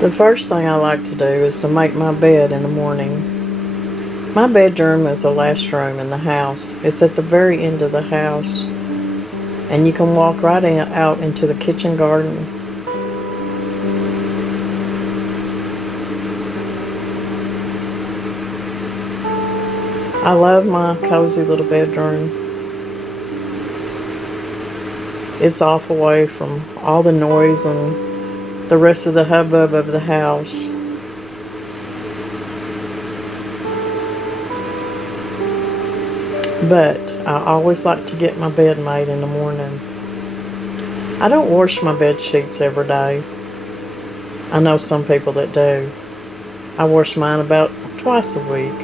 The first thing I like to do is to make my bed in the mornings. My bedroom is the last room in the house. It's at the very end of the house, and you can walk right out into the kitchen garden. I love my cozy little bedroom. It's off away from all the noise and the rest of the hubbub of the house. But I always like to get my bed made in the mornings. I don't wash my bed sheets every day. I know some people that do. I wash mine about twice a week.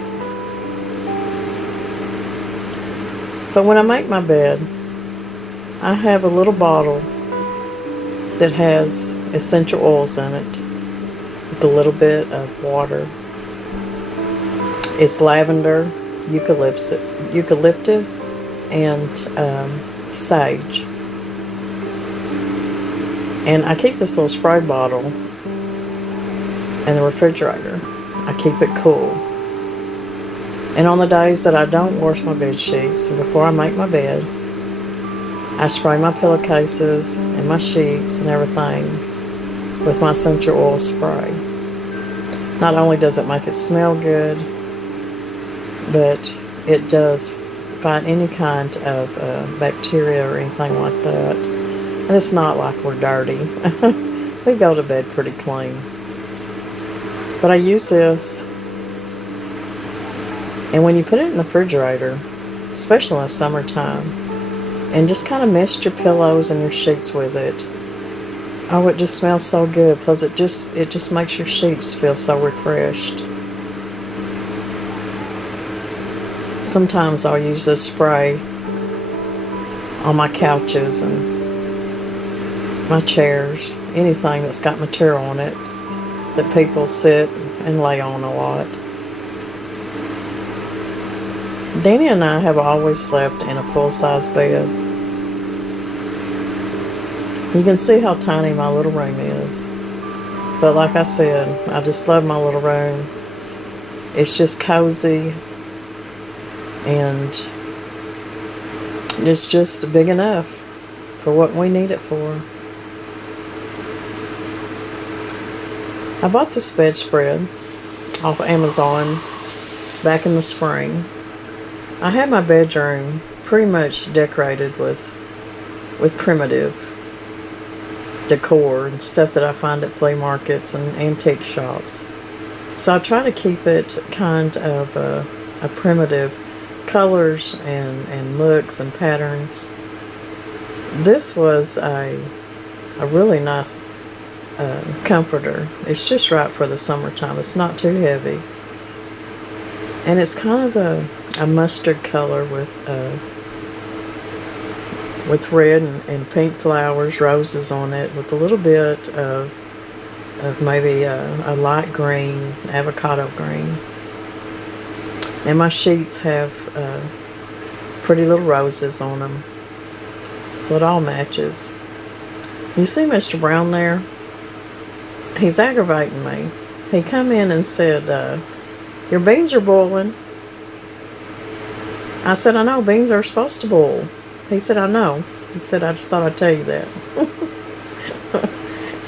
But when I make my bed, I have a little bottle that has essential oils in it with a little bit of water. It's lavender, eucalyptus, and sage. And I keep this little spray bottle in the refrigerator. I keep it cool. And on the days that I don't wash my bed sheets, before I make my bed, I spray my pillowcases and my sheets and everything with my essential oil spray. Not only does it make it smell good, but it does fight any kind of bacteria or anything like that. And it's not like we're dirty. We go to bed pretty clean. But I use this, and when you put it in the refrigerator, especially in the summertime, and just kind of mist your pillows and your sheets with it, oh, it just smells so good. Plus, it just makes your sheets feel so refreshed. Sometimes I'll use this spray on my couches and my chairs, anything that's got material on it that people sit and lay on a lot. Danny and I have always slept in a full-size bed. You can see how tiny my little room is. But like I said, I just love my little room. It's just cozy, and it's just big enough for what we need it for. I bought this bedspread off Amazon back in the spring. I had my bedroom pretty much decorated with primitive decor and stuff that I find at flea markets and antique shops. So I try to keep it kind of a primitive colors and looks and patterns. This was a really nice comforter. It's just right for the summertime. It's not too heavy. And it's kind of a mustard color with red and pink flowers, roses on it, with a little bit of maybe a light green, avocado green. And my sheets have pretty little roses on them, so it all matches. You see Mr. Brown there? He's aggravating me. He come in and said, your beans are boiling. I said, I know, beans are supposed to boil. He said, I know. He said, I just thought I'd tell you that.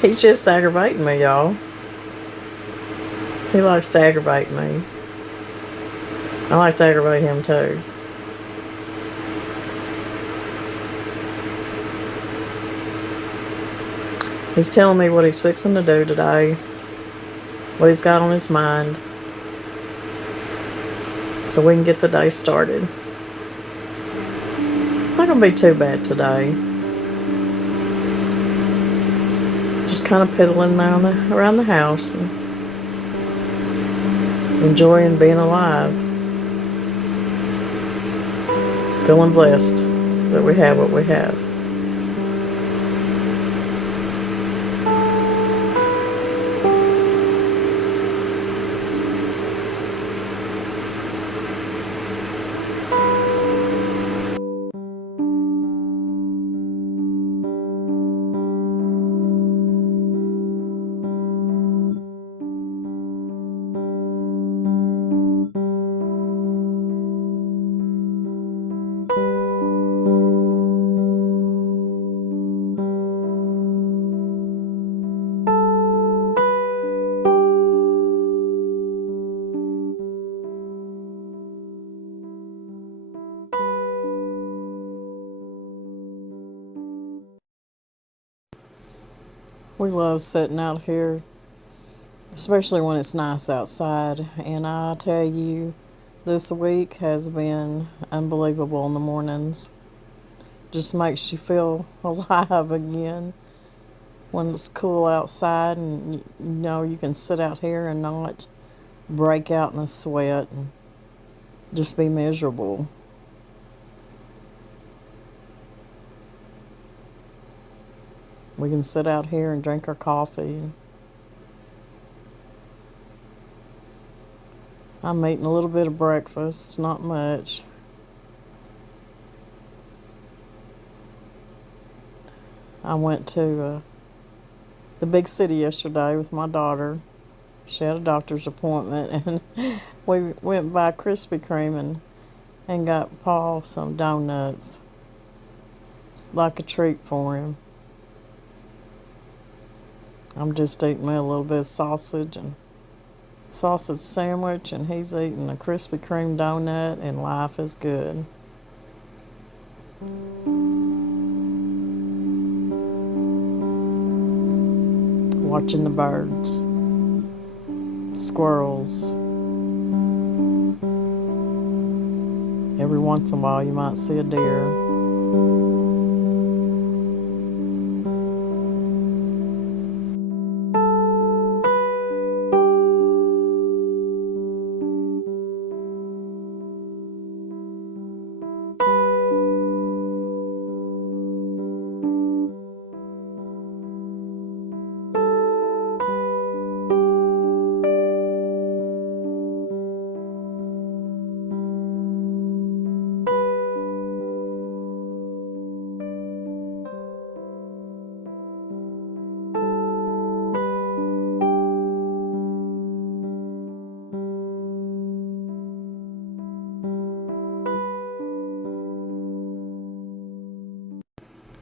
He's just aggravating me, y'all. He likes to aggravate me. I like to aggravate him too. He's telling me what he's fixing to do today, what he's got on his mind, so we can get the day started. It's not going to be too bad today. Just kind of piddling around the house and enjoying being alive. Feeling blessed that we have what we have. We love sitting out here, especially when it's nice outside. And I tell you, this week has been unbelievable in the mornings. Just makes you feel alive again when it's cool outside and you know you can sit out here and not break out in a sweat and just be miserable. We can sit out here and drink our coffee. I'm eating a little bit of breakfast, not much. I went to the big city yesterday with my daughter. She had a doctor's appointment, and we went by Krispy Kreme and got Paul some donuts. It's like a treat for him. I'm just eating me a little bit of sausage sandwich, and he's eating a Krispy Kreme donut, and life is good. Watching the birds, squirrels. Every once in a while you might see a deer.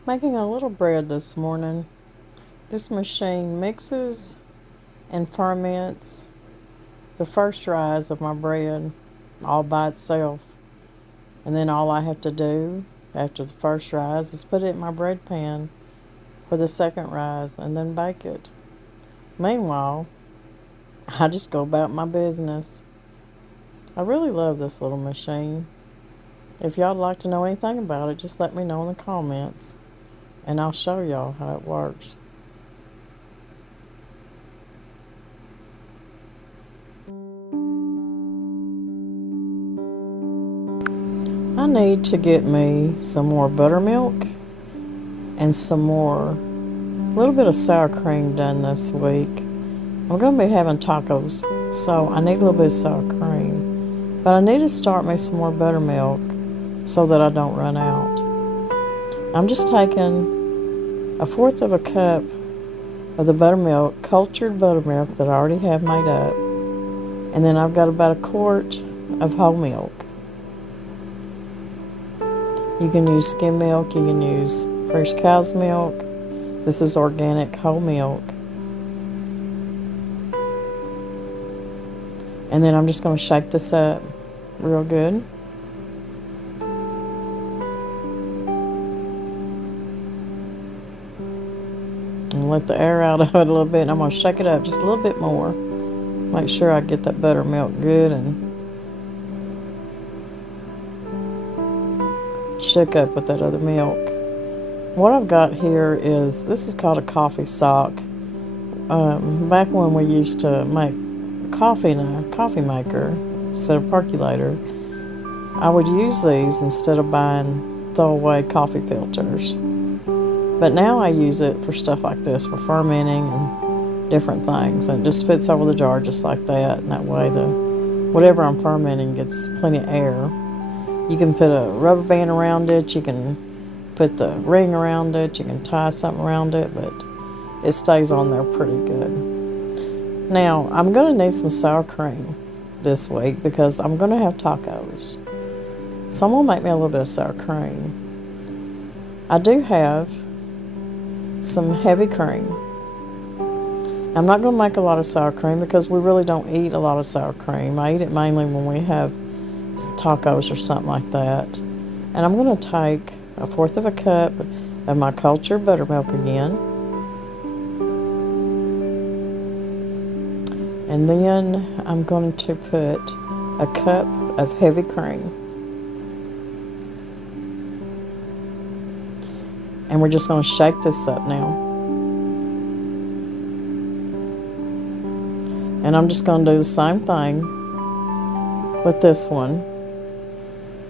Making a little bread this morning. This machine mixes and ferments the first rise of my bread all by itself. And then all I have to do after the first rise is put it in my bread pan for the second rise and then bake it. Meanwhile, I just go about my business. I really love this little machine. If y'all would like to know anything about it, just let me know in the comments, and I'll show y'all how it works. I need to get me some more buttermilk and some more, a little bit of sour cream done this week. I'm going to be having tacos, so I need a little bit of sour cream. But I need to start me some more buttermilk so that I don't run out. I'm just taking 1/4 of a cup of the buttermilk, cultured buttermilk that I already have made up. And then I've got about 1 quart of whole milk. You can use skim milk, you can use fresh cow's milk. This is organic whole milk. And then I'm just going to shake this up real good. And let the air out of it a little bit. And I'm going to shake it up just a little bit more. Make sure I get that buttermilk good and shook up with that other milk. What I've got here is, this is called a coffee sock. Back when we used to make coffee in a coffee maker instead of percolator, I would use these instead of buying throwaway coffee filters. But now I use it for stuff like this, for fermenting and different things. And it just fits over the jar just like that, and that way whatever I'm fermenting gets plenty of air. You can put a rubber band around it, you can put the ring around it, you can tie something around it, but it stays on there pretty good. Now, I'm going to need some sour cream this week because I'm going to have tacos. So I'm going to make me a little bit of sour cream. I do have some heavy cream. I'm not going to make a lot of sour cream because we really don't eat a lot of sour cream. I eat it mainly when we have tacos or something like that. And I'm going to take 1/4 of a cup of my cultured buttermilk again. And then I'm going to put a cup of heavy cream. And we're just going to shake this up now. And I'm just going to do the same thing with this one.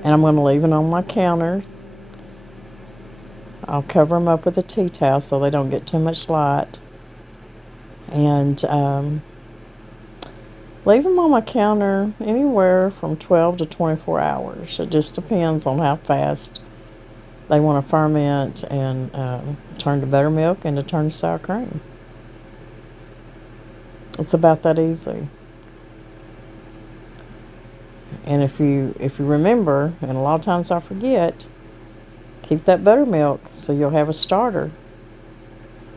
And I'm going to leave it on my counter. I'll cover them up with a tea towel so they don't get too much light. And leave them on my counter anywhere from 12 to 24 hours. It just depends on how fast they want to ferment and turn to buttermilk and to turn to sour cream. It's about that easy. And if you remember, and a lot of times I forget, keep that buttermilk so you'll have a starter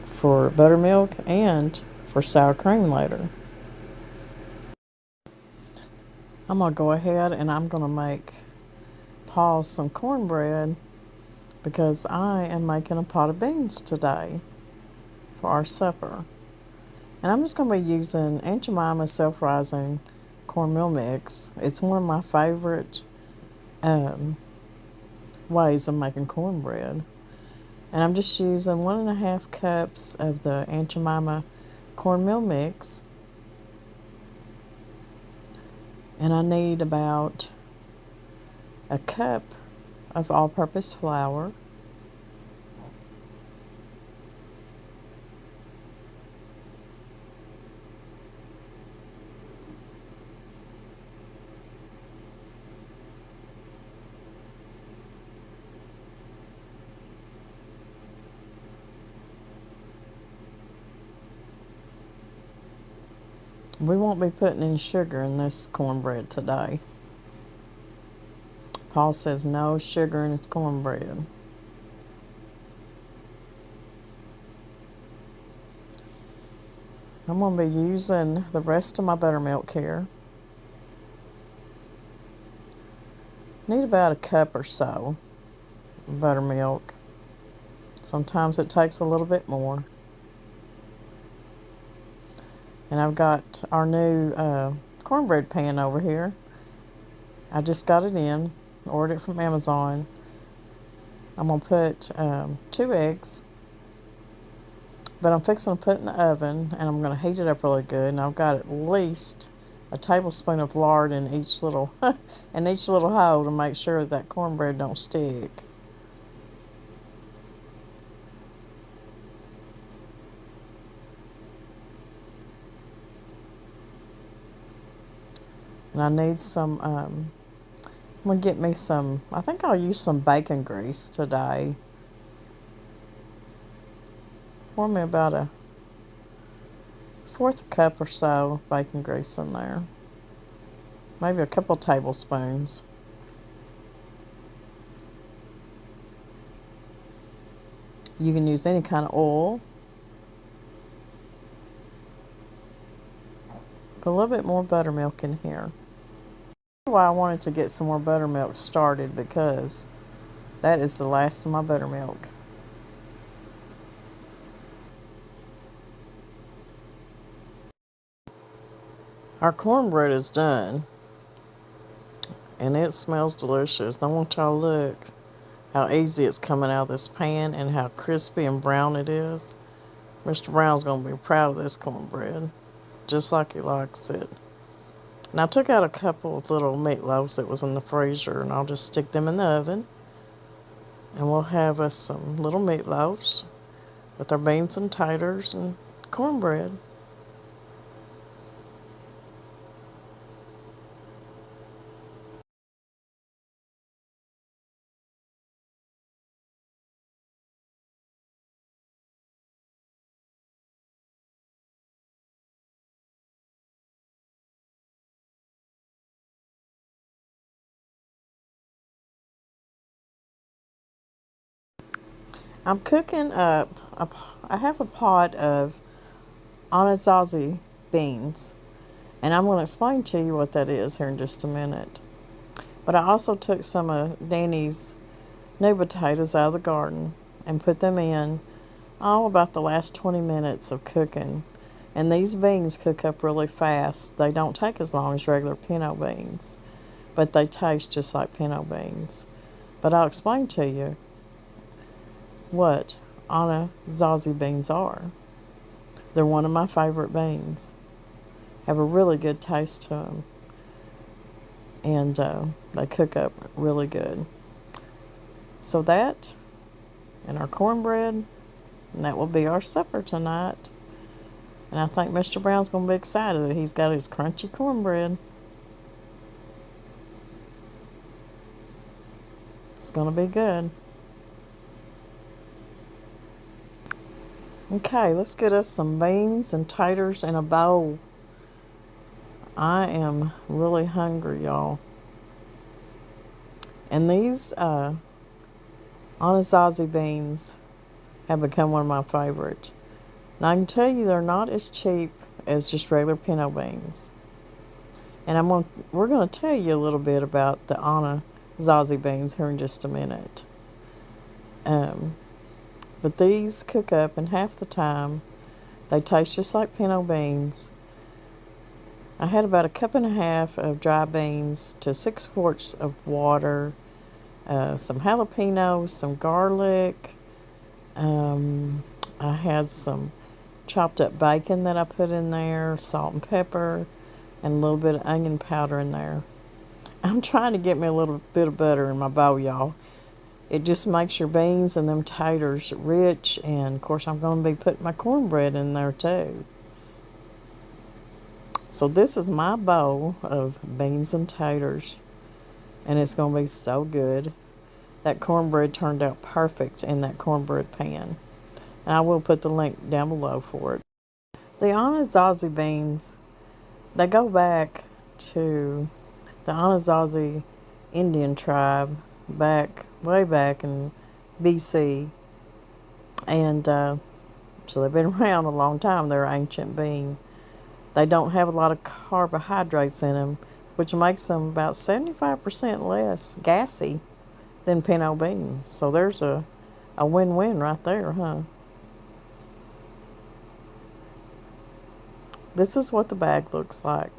for buttermilk and for sour cream later. I'm going to go ahead and I'm going to make Paul some cornbread because I am making a pot of beans today for our supper. And I'm just going to be using Aunt Jemima's self-rising cornmeal mix. It's one of my favorite ways of making cornbread. And I'm just using 1.5 cups of the Aunt Jemima cornmeal mix. And I need about a cup of all-purpose flour. We won't be putting any sugar in this cornbread today. Paul says no sugar in his cornbread. I'm going to be using the rest of my buttermilk here. Need about a cup or so of buttermilk. Sometimes it takes a little bit more. And I've got our new cornbread pan over here. I just got it in, ordered it from Amazon. I'm going to put 2 eggs, but I'm fixing to put it in the oven, and I'm going to heat it up really good. And I've got at least a tablespoon of lard in each little hole to make sure that cornbread don't stick. And I need some, I'm going to get me some, I think I'll use some bacon grease today. Pour me about a 1/4 cup or so of bacon grease in there. Maybe a couple tablespoons. You can use any kind of oil. Put a little bit more buttermilk in here. Why I wanted to get some more buttermilk started, because that is the last of my buttermilk. Our cornbread is done, and it smells delicious. I want y'all to look how easy it's coming out of this pan and how crispy and brown it is. Mr. Brown's going to be proud of this cornbread, just like he likes it. And I took out a couple of little meatloaves that was in the freezer, and I'll just stick them in the oven. And we'll have us some little meatloaves with our beans and taters and cornbread. I'm cooking up, I have a pot of Anasazi beans, and I'm going to explain to you what that is here in just a minute. But I also took some of Danny's new potatoes out of the garden and put them in about the last 20 minutes of cooking And these beans cook up really fast. They don't take as long as regular pinto beans, but they taste just like pinto beans. But I'll explain to you what Anasazi beans are. They're one of my favorite beans. Have a really good taste to them. And they cook up really good. So that and our cornbread, and that will be our supper tonight. And I think Mr. Brown's going to be excited that he's got his crunchy cornbread. It's going to be good. Okay, let's get us some beans and taters in a bowl. I am really hungry, y'all. And these Anasazi beans have become one of my favorites. Now, I can tell you they're not as cheap as just regular pinto beans. And we're going to tell you a little bit about the Anasazi beans here in just a minute. But these cook up in half the time. They taste just like pinto beans. I had about 1.5 cups of dry beans to 6 quarts of water, some jalapenos, some garlic. I had some chopped up bacon that I put in there, salt and pepper, and a little bit of onion powder in there. I'm trying to get me a little bit of butter in my bowl, y'all. It just makes your beans and them taters rich, and of course I'm going to be putting my cornbread in there too. So this is my bowl of beans and taters, and it's going to be so good. That cornbread turned out perfect in that cornbread pan. And I will put the link down below for it. The Anasazi beans, they go back to the Anasazi Indian tribe way back in BC. And so they've been around a long time. They're an ancient bean. They don't have a lot of carbohydrates in them, which makes them about 75% less gassy than pinto beans. So there's a win-win right there, huh? This is what the bag looks like.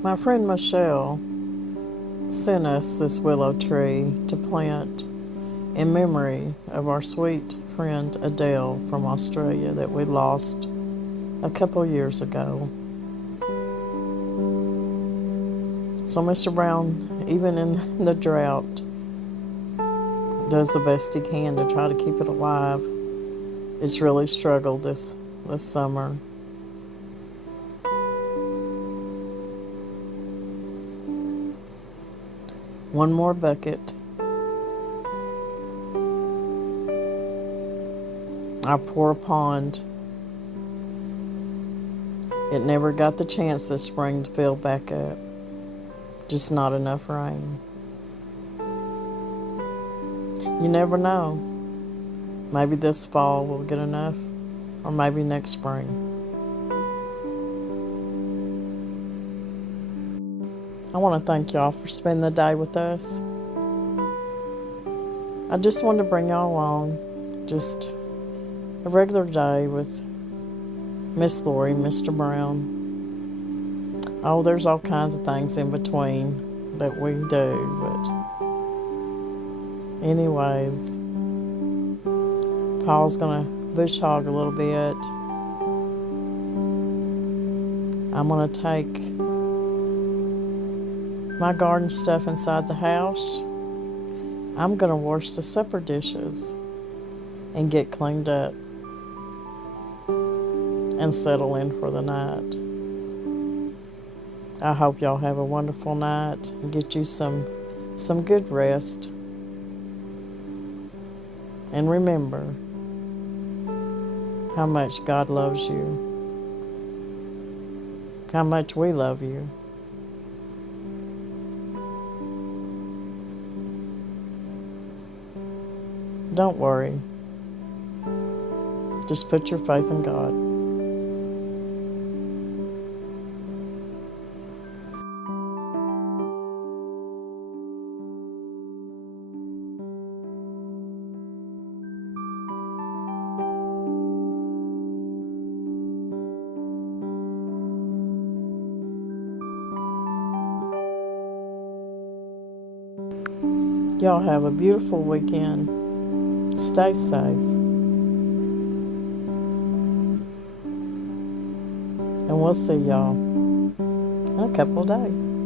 My friend Michelle sent us this willow tree to plant in memory of our sweet friend Adele from Australia that we lost a couple years ago. So Mr. Brown, even in the drought, does the best he can to try to keep it alive. It's really struggled this summer. One more bucket. Our poor pond. It never got the chance this spring to fill back up. Just not enough rain. You never know. Maybe this fall we'll get enough, or maybe next spring. I want to thank y'all for spending the day with us. I just wanted to bring y'all along just a regular day with Miss Lori, Mr. Brown. Oh, there's all kinds of things in between that we do, but anyways, Paul's gonna bush hog a little bit. I'm gonna take my garden stuff inside the house. I'm gonna wash the supper dishes and get cleaned up and settle in for the night. I hope y'all have a wonderful night and get you some good rest. And remember how much God loves you, how much we love you. Don't worry. Just put your faith in God. Y'all have a beautiful weekend. Stay safe. And we'll see y'all in a couple of days.